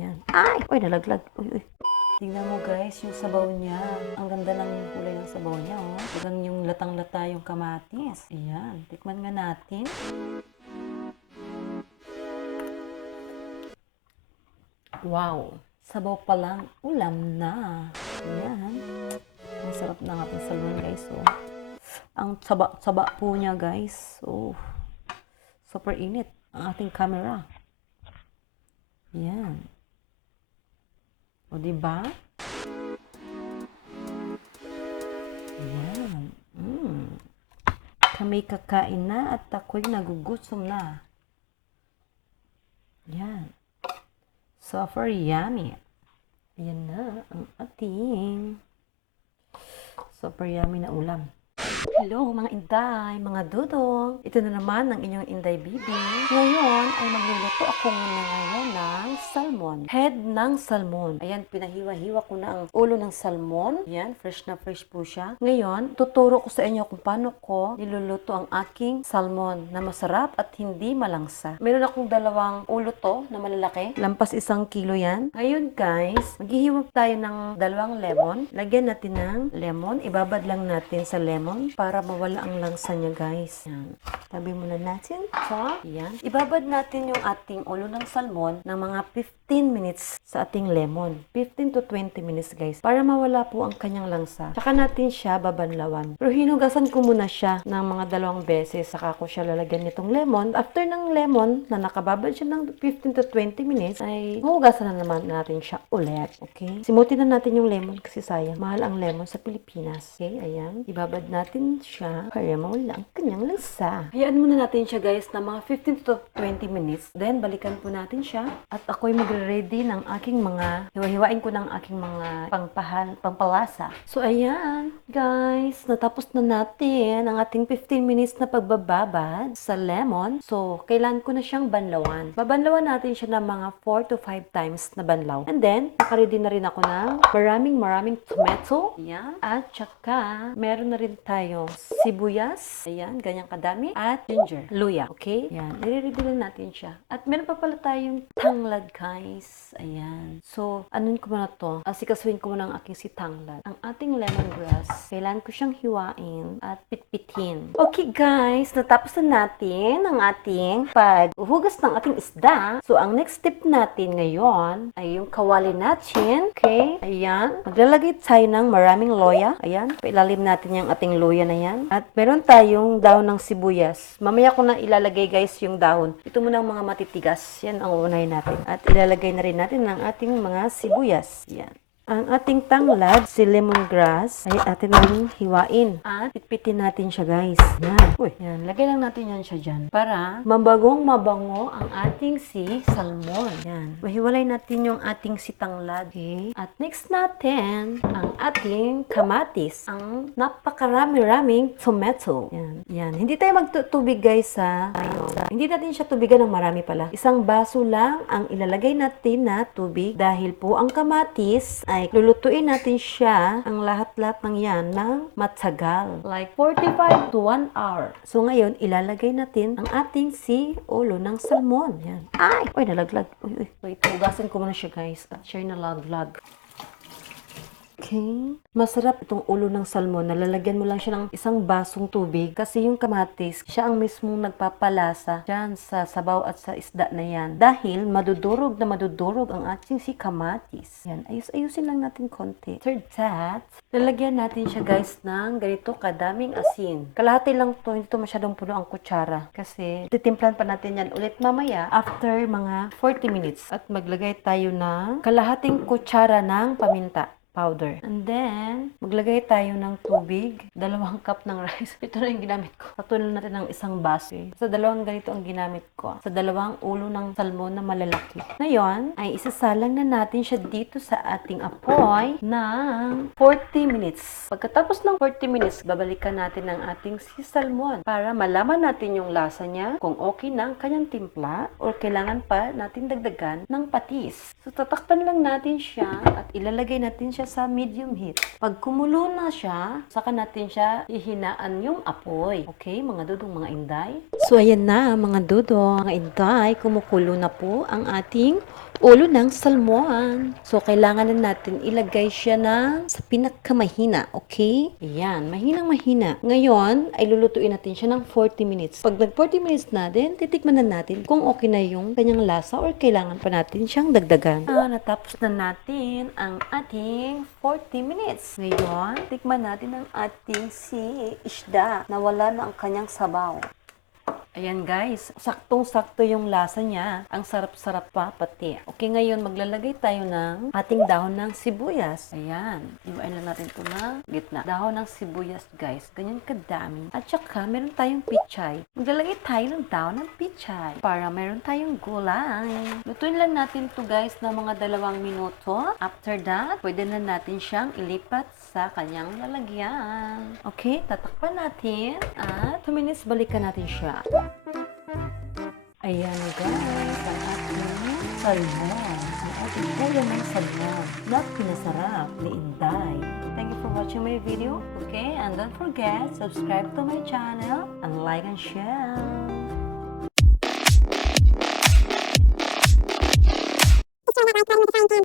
Yan. Ay! Uy, nalaglag. Uy, uy. Tingnan mo guys, yung sabaw niya. Ang ganda ng kulay ng sabaw niya, oh. Talagang yung latang-lata yung kamatis. Ayan. Tikman nga natin. Wow! Sabaw pa lang, ulam na. Ayan. Ang sarap ng ating salmon guys, oh. Ang saba po niya guys. Oh. Super init ang ating camera. Ayan. O, diba? Ayan. Kami kakain na at ako'y nagugutom na. Ayan. Super yummy. Ayan na ang ating super yummy na ulam. Hello mga inday, mga dudong. Ito na naman ang inyong Inday Bibi. Ngayon ay magluluto ako muna ngayon ng salmon. Head ng salmon. Ayan, pinahiwa-hiwa ko na ang ulo ng salmon. Ayan, fresh na fresh po siya. Ngayon, tuturo ko sa inyo kung paano ko niluluto ang aking salmon na masarap at hindi malangsa. Meron akong dalawang ulo to na malalaki. Lampas 1 kilo yan. Ngayon guys, maghihiwag tayo ng 2 lemon. Lagyan natin ng lemon. Ibabad lang natin sa lemon para mawala ang langsa niya guys. Yan. Tabi muna natin. So, yan. Ibabad natin yung ating ulo ng salmon ng mga 15 minutes sa ating lemon. 15 to 20 minutes guys. Para mawala po ang kanyang langsa. Tsaka natin siya babanlawan. Pero hinugasan ko muna siya ng mga 2 beses. Saka ko siya lalagyan nitong lemon. After ng lemon na nakababad siya ng 15 to 20 minutes ay hugasan na naman natin siya ulit. Okay? Simutin na natin yung lemon kasi sayang. Mahal ang lemon sa Pilipinas. Okay? Ayan. Ibabad natin siya para mawala ang kanyang langsa. Hayaan muna natin siya guys na mga 15 to 20 minutes. Then balikan po natin siya at ako'y magre-ready ng aking mga hiwa-hiwain ko ng aking mga pangpalasa. So ayan guys, natapos na natin ang ating 15 minutes na pagbababad sa lemon. So kailangan ko na siyang banlawan. Babanlawan natin siya ng mga 4 to 5 times na banlaw. And then nakaready na rin ako ng maraming tomato. Ayan. At saka meron na rin tayong sibuyas. Ayan, ganyang kadami. At ginger. Luya. Okay? Ayan. Nire-ready lang natin siya. At meron pa pala tayong tanglad, guys. Ayan. So, anuin ko muna to. Asikasuhin ko muna ang aking si tanglad. Ang ating lemongrass. Kailangan ko siyang hiwain at pitpitin. Okay, guys. Natapos na natin ang ating paghuhugas ng ating isda. So, ang next step natin ngayon ay yung kawali natin. Okay? Ayan. Maglalagay tayo ng maraming loya. Ayan. Pailalim natin yung ating luya na yan. At meron tayong dahon ng sibuyas. Mamaya ko na ilalagay guys yung dahon. Ito muna ang mga matitigas. Yan ang uunahin natin. At ilalagay na rin natin ang ating mga sibuyas. Yan. Ang ating tanglad, si lemongrass, ay atin nang hiwain. At pitpitin natin siya guys. Yan. Uy, yan. Lagay lang natin yan siya dyan. Para mabango ang ating si salmon. Yan. Mahiwalay natin yung ating si tanglad. Okay. At next natin, ang ating kamatis. Ang napakarami-raming tomato. Yan. Yan. Hindi tayo magtutubig guys ha. Hindi natin siya tubigan ng marami pala. 1 baso lang ang ilalagay natin na tubig dahil po ang kamatis ay lulutuin natin siya ang lahat-lahat ng yan ng matagal. Like 45 to 1 hour. So ngayon, ilalagay natin ang ating si ulo ng salmon. Yan. Ay! Uy, nalaglag. Uy, uy. Wait, hugasan ko muna siya guys. At siya nalaglag. Okay. Masarap itong ulo ng salmon. Nalalagyan mo lang siya ng 1 basong tubig kasi yung kamatis, siya ang mismong nagpapalasa dyan sa sabaw at sa isda na yan. Dahil madudurog ang ating si kamatis. Yan. Ayusin lang natin konti. After that, lalagyan natin siya guys ng ganito kadaming asin. Kalahati lang to, hindi to masyadong puno ang kutsara. Kasi titimplan pa natin yan ulit mamaya after mga 40 minutes. At maglagay tayo ng kalahating kutsara ng paminta powder. And then, maglagay tayo ng tubig. 2 cup ng rice. Ito na yung ginamit ko. Patuloy natin ng 1 baso. Sa 2 ganito ang ginamit ko. Sa 2 ulo ng salmon na malalaki. Ngayon, ay isasalang na natin siya dito sa ating apoy ng 40 minutes. Pagkatapos ng 40 minutes, babalikan natin ang ating si salmon para malaman natin yung lasa niya, kung okay na ang kanyang timpla o kailangan pa natin dagdagan ng patis. So, tatakpan lang natin siya at ilalagay natin siya siya sa medium heat. Pag kumulo na siya, saka natin siya ihinaan yung apoy. Okay, mga dudong, mga inday? So, ayan na, mga dudong, mga inday, kumukulo na po ang ating ulo ng salmon. So, kailangan na natin ilagay siya na sa pinakamahina, okay? Ayan, mahinang-mahina. Ngayon, ay lulutuin natin siya ng 40 minutes. Pag nag 40 minutes na din, titikman na natin kung okay na yung kanyang lasa or kailangan pa natin siyang dagdagan. Natapos na natin ang ating 40 minutes. Ngayon, tikman natin ang ating isda na wala na ang kanyang sabaw. Ayan guys, saktong-sakto yung lasa niya. Ang sarap-sarap pa pati. Okay, ngayon maglalagay tayo ng ating dahon ng sibuyas. Ayan, iwain lang natin ito ng gitna. Dahon ng sibuyas guys, ganyan kadami. At saka meron tayong pichay. Maglalagay tayo ng dahon ng pichay para meron tayong gulay. Lutuin lang natin ito guys na mga 2 minuto. After that, pwede na natin siyang ilipat sa kanyang lalagyan. Okay, tatakpan natin at 2 minutes balikan natin siya. Ayan guys, ang ating salmon. Ang ating kaya ng salmon na pinasarap ni Inday. Thank you for watching my video. Okay, and don't forget, subscribe to my channel and like and share.